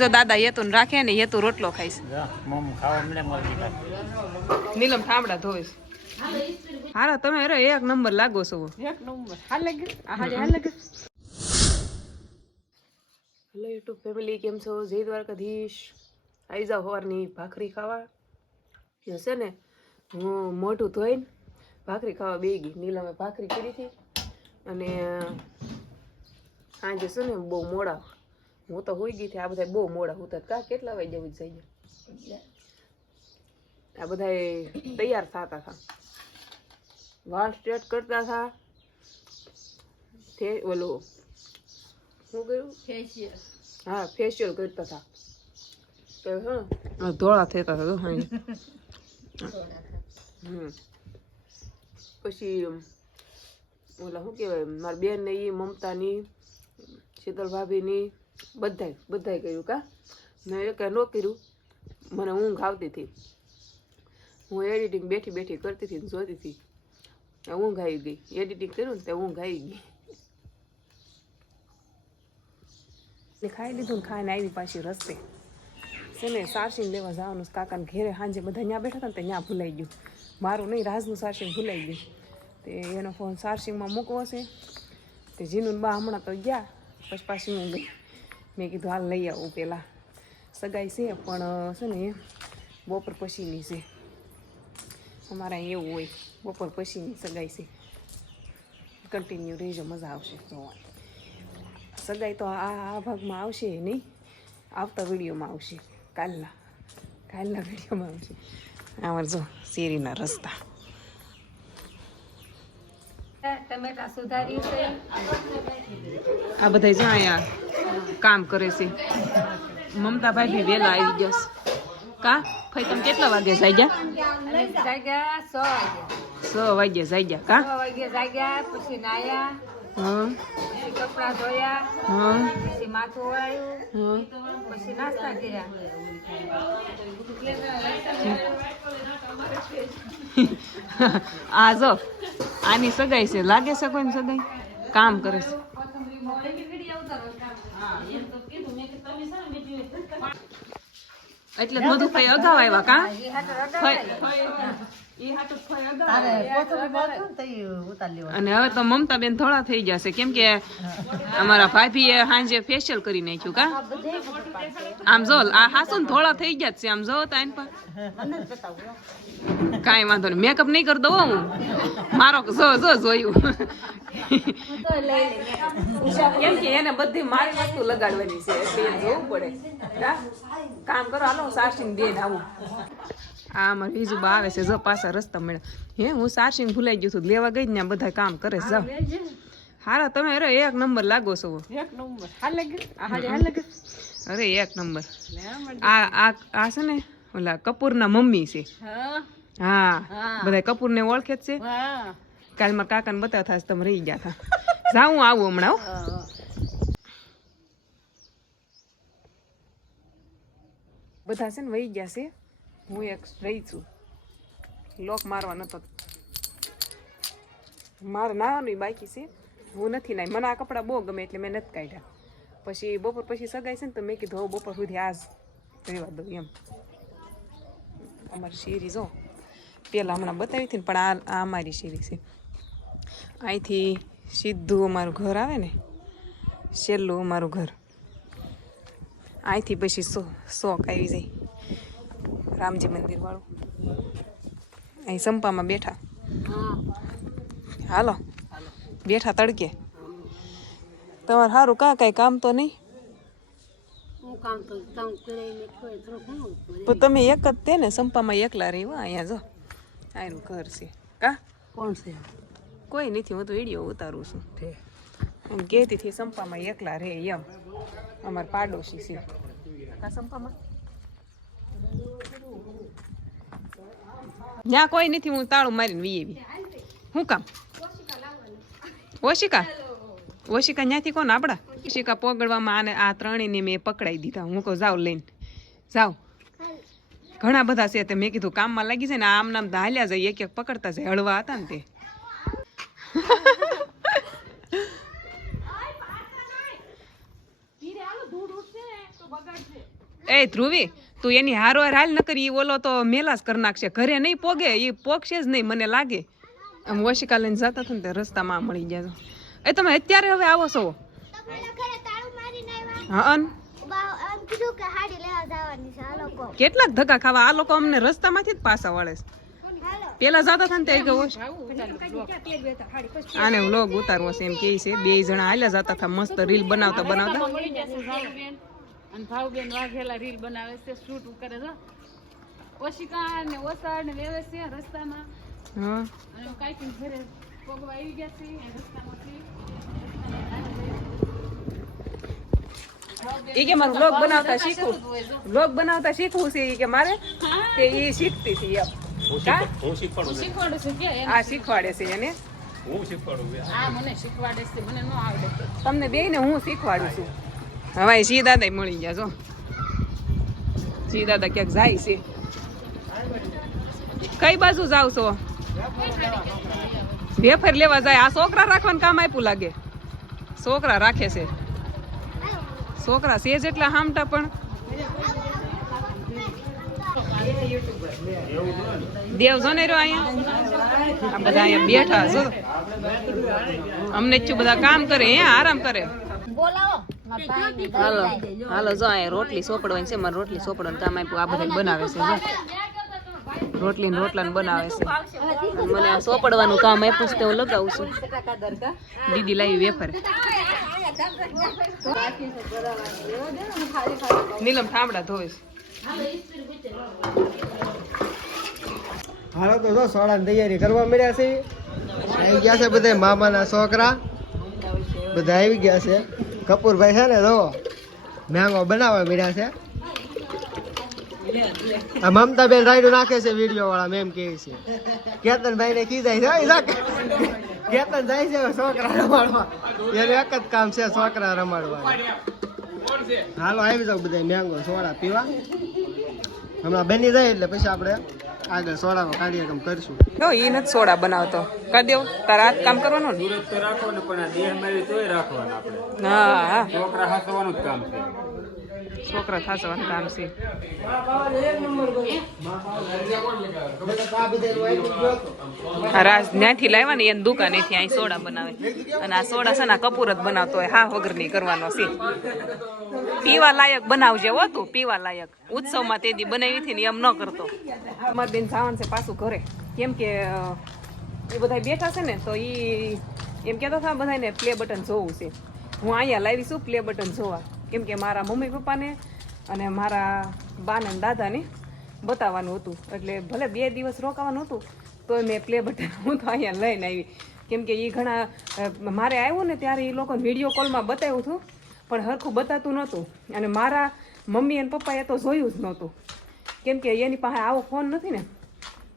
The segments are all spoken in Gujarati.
જો દાદા હેતુ રાખે ને હેતુ રોટલો ખાઈશ નીલમ ઠામડા ધોઈશ હારો તમે અરે એક નંબર લાગો છો એક નંબર હાલે હેલો યુટ્યુબ ફેમિલી કેમ છો જય દ્વારકાધીશ આવી જાવ સવારની ભાખરી ખાવા હશે ને હું મોઢું ધોઈને ભાખરી ખાવા બે ગઈ નીલમે ભાખરી કરી હતી અને સાંજે છે ને બહુ મોડા હું તો હોઈ ગઈ હતી આ બધા બહુ મોડા હોતા કા કેટલા વાગ્યા જવું જઈએ આ બધા તૈયાર થતા હતા વાળ સ્ટ્રેટ કરતા હતા ઓલો શું કર્યું ફેશિયલ હા ફેશિયલ કરતા હતા તો હા ધોળા થતા હતા પછી ઓલા શું કહેવાય મારી બેન ને એ મમતા ની શીતલ ભાભી ની બધાય કર્યું કા મેં એક ન કર્યું મને ઊંઘ આવતી હતી હું એડિટિંગ બેઠી કરતી હતી જોતી હતી ઊંઘ આવી ગઈ એડિટિંગ કર્યું ને ત્યાં ઊંઘ આવી ગઈ ખાઈ લીધું ને ખાઈને આવી પાછી રસ્તે છે ને સારસિંગ લેવા જવાનું કાકાને ઘેરે સાંજે બધા ત્યાં બેઠા હતા ને ત્યાં ભૂલાઈ ગયું મારું નહીં રાજનું સારસિંગ ભૂલાઈ ગયું તે એનો ફોન સારસિંગમાં મૂકવો છે તે જીનું બા હમણાં તો ગયા પછી પાછી હું ગઈ મેં કીધું હાલ લઈ આવું પહેલાં સગાઈ છે પણ છે ને બપોર પછીની છે અમારે અહીં એવું હોય બપોર પછીની સગાઈ છે કન્ટિન્યુ રહેજો મજા આવશે જોવાની સગાઈ તો આ ભાગમાં આવશે નહીં આવતા વિડીયોમાં આવશે કાલના વિડીયોમાં આવશે અમારે જો શેરીના રસ્તા ટમેટા સુધારી છે આ બધા જો અહીંયા કામ કરે છે મમતા ભાઈ વેલા આવી જશે કા ભાઈ તમે કેટલા વાગે જાગ્યા 6 વાગે જાગ્યા કા 6 વાગે જાગ્યા પછી નાયા પછી કપડા ધોયા પછી માથું વાળ્યું પછી નાસ્તા કર્યા આ જો આની સગાઈ છે લાગે છે કોઈને સગાઈ કામ કરે છે એટલે મધુભાઈ અગાઉ આવ્યા કા અને હવે તો મમતા બેન થોડા થઈ જશે કેમ કે અમારા ભાભીએ સાંજે ફેશિયલ કરી નાખ્યું કા આમ જો આ હાસુ થોડા થઈ ગયા છે આમ જો તાઈન પર કાંઈ વાંધો નહીં મેકઅપ નહીં કરી દઉં હું મારો જોયું કેમ કે એને બધી મારી વસ્તુ લગાડવાની છે એટલે જોવું પડે કામ કરો હાલો સારસિંગ દે આવું આ અમારે બીજું બા આવે છે જો પાછા રસ્તા મળે હે હું સારસિંગ ભૂલાઈ ગયું છું લેવા ગઈ ને બધા કામ કરે જાઓ હારા તમે અરે એક નંબર લાગો છો અરે એક નંબર આ છે ને ઓલા કપૂરના મમ્મી છે હા બધા કપૂર ને ઓળખે જ છે કાલ મારા કાકા ને બતાવતા હતા તમે રહી ગયા હતા જાઉં આવું હમણાં બધા છે ને વહી ગયા છે હું એક રહી છું લોક મારવા નતો મારે નાવાનું બાકી છે હું નથી નાઈ મને આ કપડાં બહુ ગમે એટલે મેં નથી કાઢ્યા પછી બપોર પછી સગાઈ છે ને તો મેં કીધું હવે બપોર સુધી આજ રહેવા દઉં એમ અમારી શેરી જો પેલા હમણાં બતાવી હતી ને પણ આ અમારી શેરી છે અહીંથી સીધું અમારું ઘર આવે ને છેલ્લું અમારું ઘર અહીંથી પછી શોખ આવી જાય રામજી મંદિર વાળું અહીં સંપામાં બેઠા હાલો બેઠા તડકે તમારે સારું કાંઈ કામ તો નહીં તો તમે એક જ તે ને સંપામાં એકલા રહી અહીંયા જો આનું ઘર છે કા કોણ છે કોઈ નથી હું તો વિડીયો ઉતારું છું એમ કહેતી હતી સંપામાં એકલા રહે એમ અમારે પાડોશી છે કા સંપામાં ત્યાં કોઈ નથી હું તાળું મારીને વી શું કામ ઓશિકા ત્યાંથી કોણ આપડા ઓશિકા પગડવામાં આને આ ત્રણેયને મેં પકડાઈ દીધા હું કહું જાઉં લઈને જાઉં ઘણા બધા છે તે મેં કીધું કામમાં લાગી છે ને આમ નામ હાલ્યા જાય એક એક પકડતા જાય હળવા હતા ને તે ધૂળ ઉઠશે તો બગાડશે એ ધ્રુવી તું એની હારો હાલ ન કરી, ઓલો તો મેલાસ કરી નાખશે, ઘરે નહીં પોગે, એ પોગશે જ નહીં મને લાગે. આમ વશિકા લઈને જતા હતા ને તે રસ્તામાં મળી ગયા. એ તમે અત્યારે હવે આવો છો? હા. કેટલાક ધક્કા ખાવા આ લોકો અમને રસ્તામાંથી જ પાછા વળે છે. પેલા જતા હતા ને તે આને વ્લોગ ઉતારવો છે એમ કે છે. 2 જણા હાલ્યા જતા હતા મસ્ત રીલ બનાવતા બનાવતા. અને ભાવબેન વાઘેલા રીલ બનાવે છે, શૂટ કરે છે. ઓશિકા ને ઓસાડ ને વેવે છે રસ્તામાં. હા. અને કાઈકિંગ ઘરે પગવા આવી ગયા છે રસ્તામાંથી. એ કે મારું વ્લોગ બનાવતા શીખવું, વ્લોગ બનાવતા શીખવું છે કે મારે, તે એ શીખતી હતી એમ. હું શીખવાડું છું કે આ શીખવાડે છે એને. હું શીખવાડું આ મને શીખવાડે છે, મને ન આવડે. તમને બેયને હું શીખવાડું છું. હવે સી દાદા મળી ગયા છો. સી દાદા ક્યાંક જાય છે. કઈ બાજુ જાવ છો? વેફર લેવા જાય. આ છોકરા રાખવાનું કામ આપ્યું લાગે. છોકરા રાખે છે. છોકરા છે જેટલા હામટા પણ દેવ જો ને રહ્યો અહીંયા. આ બધા અહીંયા બેઠા જો. અમને જ બધા કામ કરે, અહીંયા આરામ કરે. હાલો હાલો જો અહીંયા રોટલી સોપડવાની છે. મારે રોટલી સોપડવાનું કામ આપ્યું. આ બધા બનાવે છે જો. રોટલી ને રોટલા બનાવે છે. મને આ સોપડવાનું કામ આપ્યું છે તે હું લગાવું છું. દીદી લાવી વેફર. નીલમ ઠામડા ધોવે છે. હાલો તો જો સોડાની તૈયારી કરવા મળ્યા છે. આવી ગયા છે બધા મામાના છોકરા, બધા આવી ગયા છે. કપૂરભાઈ છે ને જો મેંગો બનાવવા મળ્યા છે. આ મમતાબેન રાયડું નાખે છે વિડીયો વાળા મેમ કહે છે. કેતનભાઈ ને કીધા છે કેતન જાય છે છોકરા રમાડવા. એનું એક જ કામ છે છોકરા રમાડવા. હાલો આવી જાવ બધા મેંગો સોડા પીવા. હમણાં બની જાય એટલે પછી આપણે આગળ સોડાનો કાર્યક્રમ કરશું. નો ઈ નથી સોડા બનાવતો. કરી દેવ તારા હાથ કામ કરવાનું ને. સુરત તો રાખો ને પણ આ દેહ મારી તોય રાખવાનું આપણે. હા હા છોકરા હાથવાનું જ કામ છે. છોકરા થાસવાનું કામ છે. આ રાજ ત્યાંથી લાવ્યા ને એની દુકાનેથી અહીં સોડા બનાવે. અને આ સોડા છે ને કપૂર જ બનાવતો હોય. હા વગર ની કરવાનો છે. પીવા લાયક બનાવજે હો તું, પીવા લાયક. ઉત્સવમાં તે દી બનાવી હતી ને એમ ન કરતો. અમારે બેન જવાનું છે પાછું ઘરે. કેમ કે એ બધા બેઠા છે ને તો એ એમ કહેતા હતા બધાને પ્લે બટન જોવું છે. હું અહીંયા લાવી છું પ્લે બટન જોવા. કેમ કે મારા મમ્મી પપ્પાને અને મારા બાને અને દાદાને બતાવવાનું હતું. એટલે ભલે 2 દિવસ રોકાવાનું હતું તો મેં પ્લે બટન હું તો અહીંયા લઈને આવી. કેમ કે એ ઘણા મારે આવ્યું ને ત્યારે એ લોકોને વિડીયો કોલમાં બતાવ્યું હતું પણ હરખું બતાતું નહોતું. અને મારા મમ્મી અને પપ્પાએ તો જોયું જ નહોતું. કેમ કે એની પાસે આવો ફોન નથી ને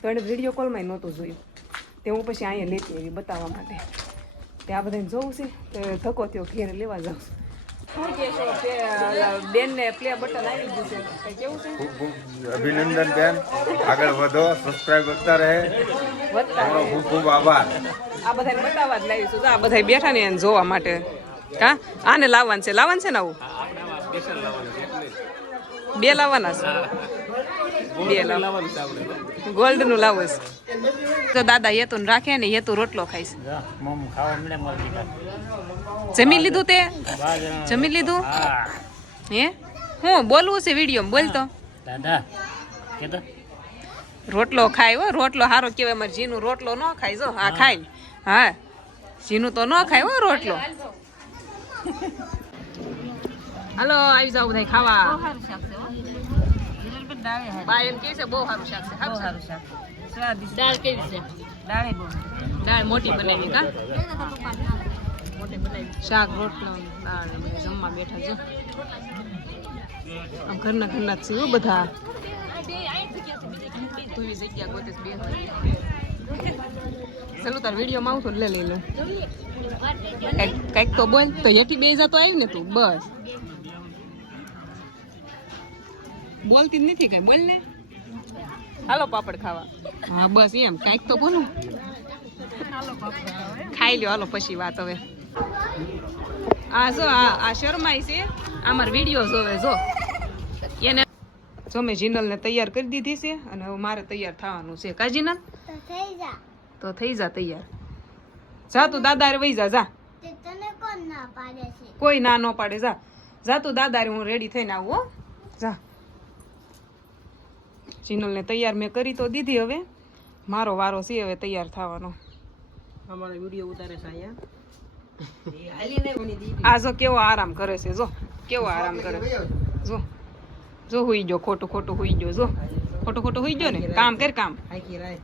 તો એને વિડીયો કોલમાં નહોતું જોયું. તે હું પછી અહીંયા લેતી આવી બતાવવા માટે. તે આ બધાને જોવું છે તો ધક્કો થયો ઘેરે લેવા જાઉં છું. શું કહેશો બેન ને પ્લે બટન આવી ગયું છે, કઈ કેવું છે? અભિનંદન બેન, આગળ વધો, સબસ્ક્રાઇબ વધતા રહે. વધતા તમારો ખૂબ ખૂબ આભાર. આ બધાને બતાવવા જ લાવી છું. આ બધા બેઠા ને એને જોવા માટે. હા આને લાવવાનું છે, લાવવાનું છે ને આવું 2 લાવવાના છે. 2 લાવવાનું ગોલ્ડ નું લાવું છે. તો દાદા હેતુ ને રાખે ને હેતુ રોટલો ખાઈશ. જમી લીધું તે? જમી લીધું? હે હું બોલવું છે વિડીયો બોલ તો. રોટલો ખાય હો, રોટલો સારો કેવાય. મારે જીનું રોટલો ન ખાય જો. હા ખાય. હા જીનું તો ન ખાય હો રોટલો. હાલો આવી જાવ બધા ખાવા. બા એમ કે છે બહુ સારું શાક છે. સારું શાક. દાળ કેવી છે? દાળ મોટી બનાવી કા? શાક રોટલો દાળ જમવા બેઠા છો. આમ ઘરના ઘરના જ છે બધા. તુવી જગ્યા ગોતે બે. ચાલો તાર વિડીયોમાં આવું તો લઈ લઉં. કઈક તો બોલ તો હેઠી બે જતો આવ્યું ને તું. બસ બોલતી જ નથી કઈ. બોલ ને. હાલો પાપડ ખાવા. હા બસ એમ કઈક તો બોલું. ખાઈ લ્યો હાલો પછી વાત. હવે આ જો આ શર્માઈ છે. અમાર વિડીયો જોવે જો. એને જો મેં જીનલને તૈયાર કરી દીધી છે અને હવે મારે તૈયાર થવાનું છે કા જીનલ તો થઈ જા તૈયાર જા તું દાદા વહી જા જા કોઈ ના ન પાડે જા જા તું દાદા હું રેડી થઈને આવું હો જા જીનલને તૈયાર મેં કરી તો દીધી હવે મારો વારો છે હવે તૈયાર થવાનો અમારો વિડિયો ઉતારે છે અહીંયા આ જો કેવો આરામ કરે છે જો કેવો આરામ કરે જો જો હુઈ ગયો ખોટું ખોટું હુઈ ગયો જો ખોટું ખોટું હુઈ ગયો ને કામ કર કામ આખી રાત